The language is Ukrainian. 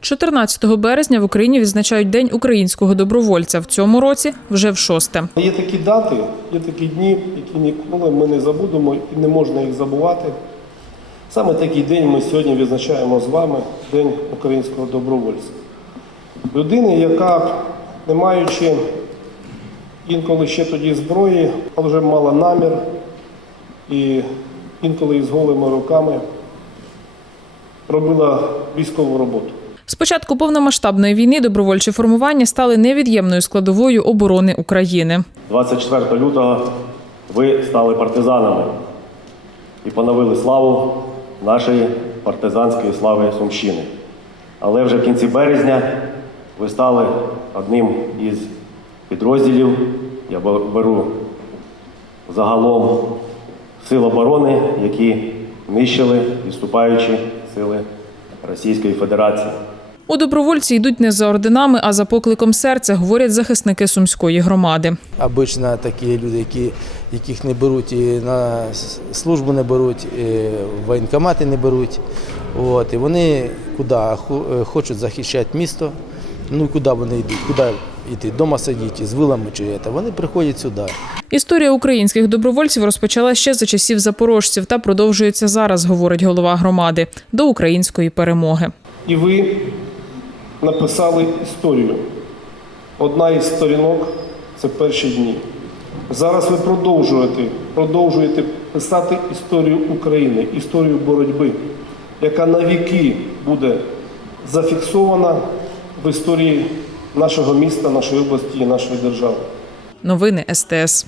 14 березня в Україні відзначають День українського добровольця. В цьому році вже в шосте. Є такі дати, є такі дні, які ніколи ми не забудемо і не можна їх забувати. Саме такий день ми сьогодні відзначаємо з вами День українського добровольця. Людини, яка, не маючи інколи ще тоді зброї, але вже мала намір і інколи із голими руками робила військову роботу. З початку повномасштабної війни добровольчі формування стали невід'ємною складовою оборони України. 24 лютого ви стали партизанами і поновили славу нашої партизанської слави Сумщини. Але вже в кінці березня ви стали одним із підрозділів, я беру загалом сил оборони, які нищили відступаючі сили Російської Федерації. У добровольці йдуть не за орденами, а за покликом серця, говорять захисники сумської громади. Обично такі люди, які, яких не беруть і на службу не беруть, і в воєнкомати не беруть. От, і вони куди е, хочуть захищати місто. Ну і куди вони йдуть? Куди йти? Дома сидіти з вилами чи це? Вони приходять сюди. Історія українських добровольців розпочалася ще за часів запорожців та продовжується зараз, говорить голова громади, до української перемоги. І ви написали історію. Одна із сторінок це перші дні. Зараз ви продовжуєте, продовжуєте писати історію України, історію боротьби, яка навіки буде зафіксована в історії нашого міста, нашої області і нашої держави. Новини СТС.